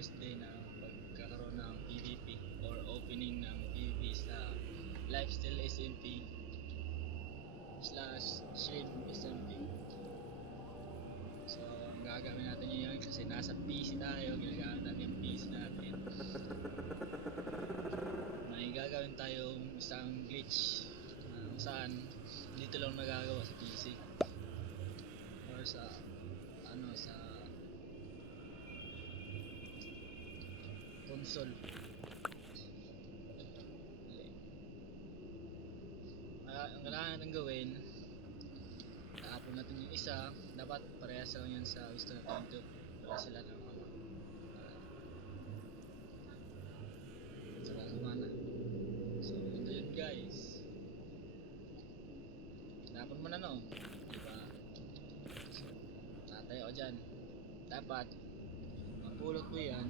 first day na pagkakaroon ng PVP or opening ng PVP sa Lifestyle SMP slash Shrimp SMP. So ang gagawin natin yun kasi nasa PC tayo, ginagamit natin yung PC natin. May gagawin tayong isang glitch kung saan dito lang nagagawa sa PC or sa sa console. Ang kailangan natin gawin, i-upload natin yung isa, dapat parehas lang yan sa gusto natin ito para sila lang sila lumana. So ito yun guys, i-upload mo na no, diba? So tatay ako dyan, dapat mapulot mo yan,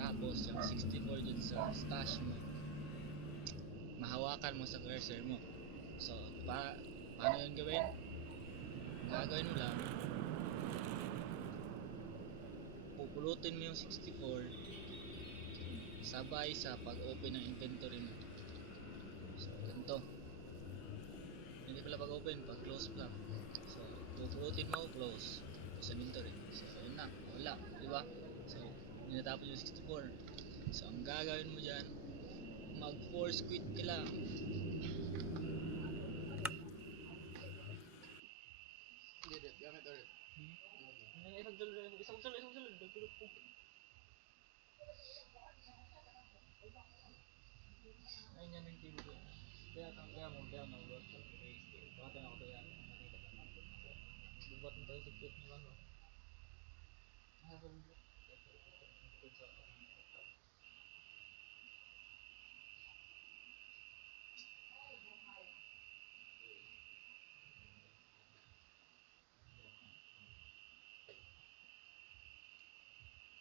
tapos yung 64 dun sa stash mo mahawakan mo sa cursor mo. So paano yun gawin? Gagawin mo lang, pupulutin mo yung 64 sabay sa pag-open ng inventory mo. So ganito, hindi pala pag-open, pag-close lang. So pupulutin mo, close sa inventory. So ayun na, wala, diba? So hindi natapos yung 64. So ang gagawin mo dyan, mag-force quit ka lang. Gamit ulit. Isang sulod. Nagtulog po. Ayun yan yung TV ko. Kaya mo work sa face. Bakit ako kaya nakita ka natin. Bubat mo tayo sa cute nyo ano.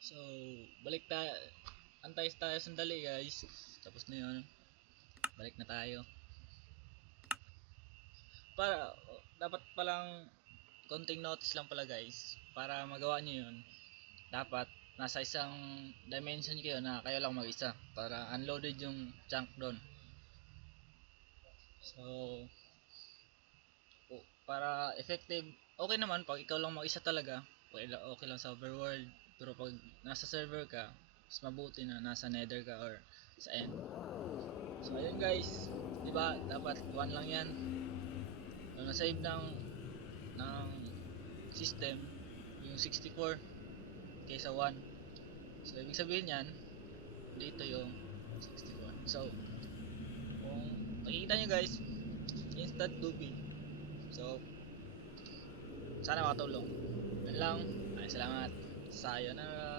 So, balik tayo. Antay tayo sandali guys. Tapos na yun. Balik na tayo. Dapat palang konting notice lang pala guys. Para magawa nyo yun, dapat nasa isang dimension kayo na kayo lang mag-isa. Para unloaded yung chunk doon. So, para effective, okay naman pag ikaw lang mag-isa talaga. Okay lang sa overworld. Pero pag nasa server ka, mas mabuti na nasa nether ka or sa end. So ayun guys, di ba dapat 1 lang yan. Kung na-save ng system yung 64 kaysa 1. So ibig sabihin yan, dito yung 64. So kung nakikita nyo guys, instant 2B. So sana makatulong. Yun lang. Ay, salamat. Sayonara.